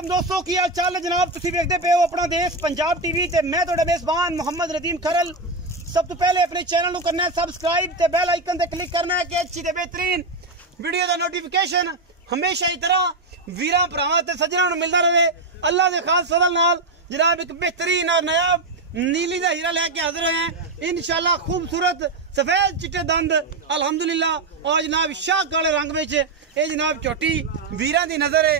वालेकुम दोस्तों की हाल चाल है जनाब। तुसी देखते पे हो अपना देश पंजाब टीवी ते मैं तुहाडा मेजबान मोहम्मद नदीम खरल। सब तो पहले अपने चैनल को करना है सबसक्राइब ते बेल आइकन ते क्लिक करना है कि अच्छी ते बेहतरीन वीडियो का नोटिफिकेशन हमेशा ही तरह वीरां भरावां ते सज्जनां नूं मिलदा रहे। अल्लाह दे खास फजल नाल जनाब एक बेहतरीन और नायाब नीली का हीरा लेके हाजिर हैं इंशाल्लाह। खूबसूरत सफेद चिट्टे दंद अल्हम्दुलिल्लाह और जनाब शाह काले रंग में ये जनाब झोटी वीरां दी नजर है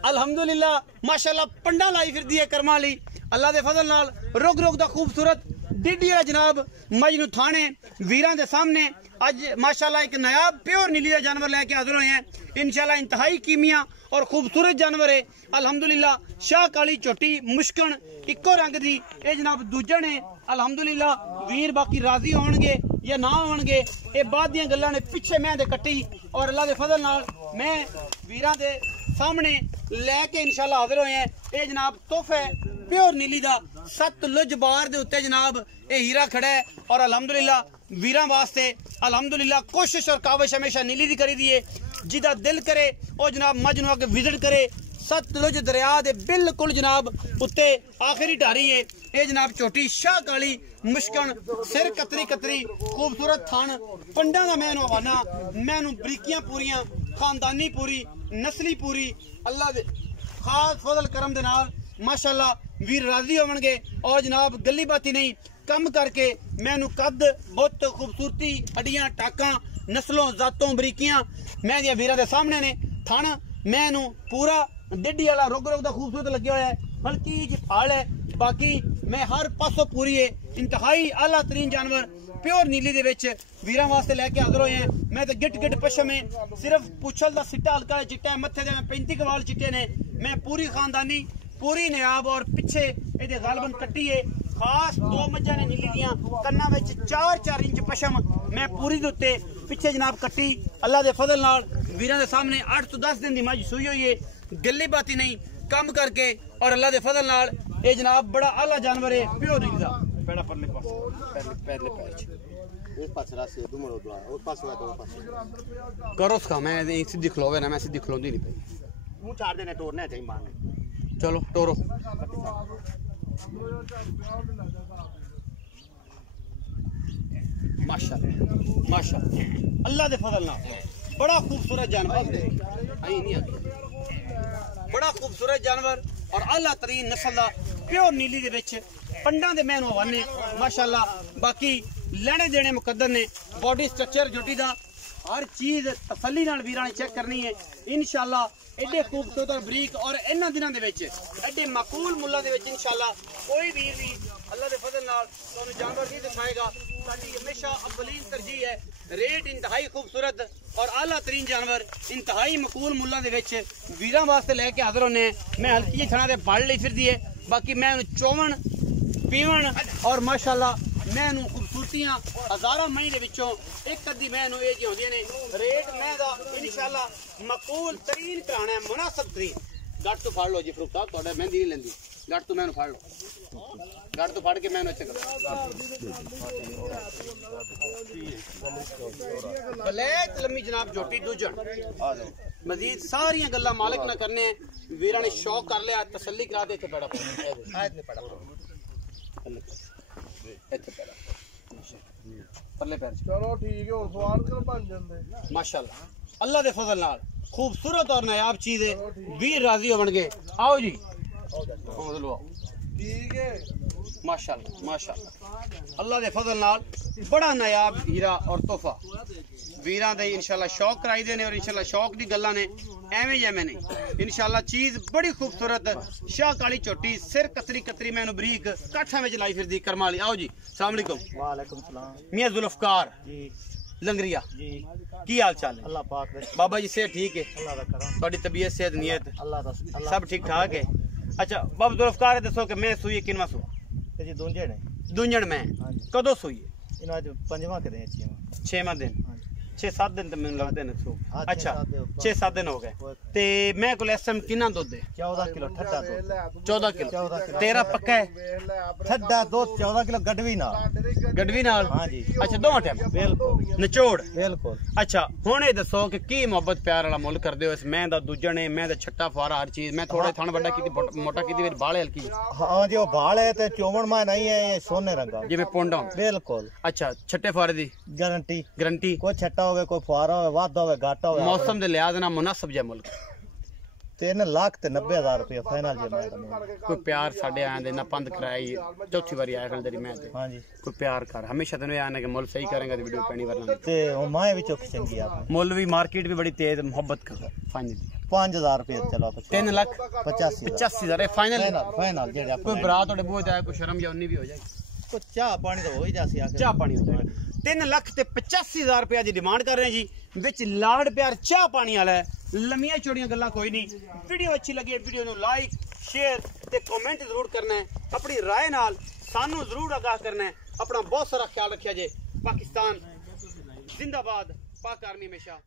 अल्हम्दुलिल्लाह माशाल्लाह। पंडा लाई फिरदी है कर्मा ली अल्लाह दे फजल नाल। रुग रुग दा खूबसूरत डिडी है जनाब मजनू थाने वीरां दे सामने अज माशाल्लाह एक नायाब प्योर नीली का जानवर लेके हाजिर हुए हैं इंशाल्लाह। इंतहाई कीमिया और खूबसूरत जानवर है अल्हम्दुलिल्लाह। शाह काली झोटी मुश्कन इको रंग दी ये जनाब दूजन है अल्हम्दुलिल्लाह। वीर बाकी राजी होणगे या ना होणगे ये बाद दियां गल्लां ने। पिछे मैं दे कट्टी और अल्लाह दे फजल नाल मैं वीरां दे सामने लैके इंशाल्लाह हाजिर हुए हैं। ये जनाब तोहफा प्योर नीली दा सतलुज बार दे उत्ते जनाब ये हीरा खड़ा है और अल्हम्दुलिल्लाह वीरां वास्ते अल्हम्दुलिल्लाह कोशिश और काविश हमेशा नीली दी करी दी है। जिदा दिल करे वो जनाब मजनू आके विजिट करे। सतलुज दरिया दे बिल्कुल जनाब उत्ते आखिरी ढारी है ये जनाब छोटी शाह काली मुश्कन सिर कतरी कतरी खूबसूरत थान पंडा का मैनू हवाना मैनू बरीकियां पूरियां खानदानी पूरी नस्ली पूरी अल्लाह दे खास फजल करम दे नाल माशाल्लाह वीर राजी होवणगे और जनाब गली बाती नहीं कम करके मैनू कद बहुत खूबसूरती हड्डियां टाकां नस्लों जातों बरीकियां मैं दियां वीरां दे सामने ने। थाना मैनू पूरा डिड्डी वाला रुग रुग दा खूबसूरत लगे हुआ है हल्की जी फाड़ है बाकी मैं हर पासों पूरी है इंतहाई आला तरीन जानवर प्योर नीली दे विच वीरां वास्ते लेके हाजिर होए हैं। मैं तो गिट गिट पशम है सिर्फ पुछल दा सिट्टा हल्का चिट्टा है मत्थे दे 35 कवाल चिट्टे ने। मैं पूरी खानदानी पूरी नियाब और पिछे ये गालबन कट्टी है खास दो मज्जा ने नीली दियां कन्ना विच 4-4 इंच पशम मैं पूरी दे उत्ते पिछे जनाब कट्टी अल्लाह दे फजल नाल वीरां दे सामने 8 तो 10 दिन दी मज सूई हुई है गली बाती नहीं कम करके और अल्लाह दे फजल नाल ये जनाब बड़ा आला जानवर है प्योर नीली दा। पैड़ा परले पास पहले पैर एक पास रास्ते दो मरो दो और पास हुआ दो पास करो उसका मैं सीधी खलोवे ना मैं सीधी खलोंदी नहीं पई मुंह चार देने तोड़ने चाहिए मारने। चलो टोरो माशाल्लाह माशाल्लाह अल्लाह दे फजल नाल बड़ा खूबसूरत जानवर आई नहीं बड़ा खूबसूरत जानवर और आला तरीन नस्ल दा प्योर नीली दे विच पंडा दे मैनू हवाने माशाल्लाह। बाकी लेने देने मुकद्दर ने बॉडी स्ट्रक्चर झोटी दा हर चीज तसल्ली नाल वीरां ने चेक करनी है इंशाल्लाह। एडे खूबसूरत और बरीक और इन्हां दिनां दे विच एडे माकूल मुल्लां दे विच इंशाल्लाह कोई वीर भी अल्लाह दे फजल नाल तुहानू जानवर नहीं दिखाएगा। साडी हमेशा अव्वलीन तरजीह है रेट इंतहाई खूबसूरत और आला तरीन जानवर इंतहाई मकूल मुल्लां दे विच वीरां वास्ते लेके हाजिर होने। मैं हल्की थणा दे बड़ लई फिरदी है बाकी मैं चौवन पीवन और माशाल्लाह मैनू खूबसूरतियां हजारां मई दे विचों एक अद्धी मैनू ये जी होंदियां ने। रेट मैं दा इंशाल्लाह मकूल तरीन कराना है मुनासिब तरीन। गट तो फाड़ लो जी फरूक साहब तुहाडा मेहंदी नहीं लेंदी गट तो मैनू फाड़ लो गट तो फाड़ के मैनू अच्छे करो ब्लैक लम्मी जनाब झोटी दूजन मजीद सारियां गल्लां मालिक ना करने वीरां ने शौक कर लिया तसल्ली करा दे। इत्थे बड़ा परले पैर चलो ठीक है सवाल कर बन जांदे माशाल्लाह अल्लाह दे फजल नाल खूबसूरत और नायाब चीज है वीर राजी होवणगे। आओ जी ठीक है माशाल्लाह माशाल्लाह अल्लाह दे फजल नाल बड़ा नायाब हीरा और तोहफा वीरां दे इंशाल्लाह शौक कराई देने और इंशाल्लाह शौक दी गल्लां ने एवें जैमें नहीं इंशाल्लाह चीज बड़ी खूबसूरत शाह काली झोटी सिर कतरी कतरी मैनू बरीक काठा में लाई फिरदी करमाली। आओ जी अस्सलाम वालेकुम। वालेकुम सलाम मियां जुल्फकार जी लंगरिया जी की हाल चाल है? अल्लाह पाक दे बाबा जी सेहत ठीक है? अल्लाह दा करम थोड़ी तबीयत सेहत नीयत अल्लाह दा सब ठीक ठाक है? अच्छा बाबा जुल्फकार दसो कि मैं सूई किनवा सू ते जी दूंजड़ है दूंजण में हां जी कदों सूई है? इना आज पंजवां कदे अच्छी 6वां दिन 6-7 दिन तो मैंने लगते ने सो हाँ, अच्छा 6-7 दिन 6-7 दिन हो गए ते मैं को इस टाइम कितना दुध है 14 किलो ठंडा दूध 14 किलो 14 किलो तेरा पक्का है ठंडा दूध 14 किलो गडवी ना गडवी नाल हाँ जी अच्छा दोवां टाइम बिल्कुल निचोड़ बिल्कुल अच्छा हुण ये दसो कि की मोहब्बत प्यार वाला मुल करदे हो इस मैं दा दूजा ने मैं दा छट्टा फारा हर चीज मैं थोड़ा थण बड़ा कीती मोटा कीती मेरी बाल हल्की हाँ जी वो बाल है ते चोमन में नहीं है ये सोने रंगा जिवें पोंडा बिल्कुल अच्छा छट्टे फारे दी गारंटी कोई छट्टा हो गया कोई फुआरा हो वादा हो घाटा हो मौसम दे लिहाज ना मुनासिब जे मुल्क 3 लाख ते 90,000 रुपया फाइनल जे मैं कोई प्यार साडे आए दे ना पंद कराई चौथी बारी आया खल तेरी मैं ते हाँ जी कोई प्यार कर हमेशा तेन आने के मुल सही करेंगे तो वीडियो पैनी वरना ते वो माए भी चौकी चंगी आपने मुल भी मार्केट भी बड़ी तेज मोहब्बत कर फाइनल 5,000 रुपया चला तो 3 लाख 85,000 फाइनल फाइनल जेड़े कोई बरा तोड़े बूहे जाए कोई शर्म या उन्नी भी हो जाए को चाह पानी तो हो ही जासी आके चाह पानी हो जाए 3 लाख ते 85,000 रुपया जी डिमांड कर रहे हैं जी विच लाड़ प्यार चाह पानी वाला है लम्मियां चौड़ियां गल्लां कोई नहीं वीडियो अच्छी लगी वीडियो नु लाइक शेयर ते कमेंट जरूर करना है अपनी राय नाल सानू जरूर आगाह करना है अपना बहुत सारा ख्याल रखिया जे पाकिस्तान जिंदाबाद पाक आर्मी हमेशा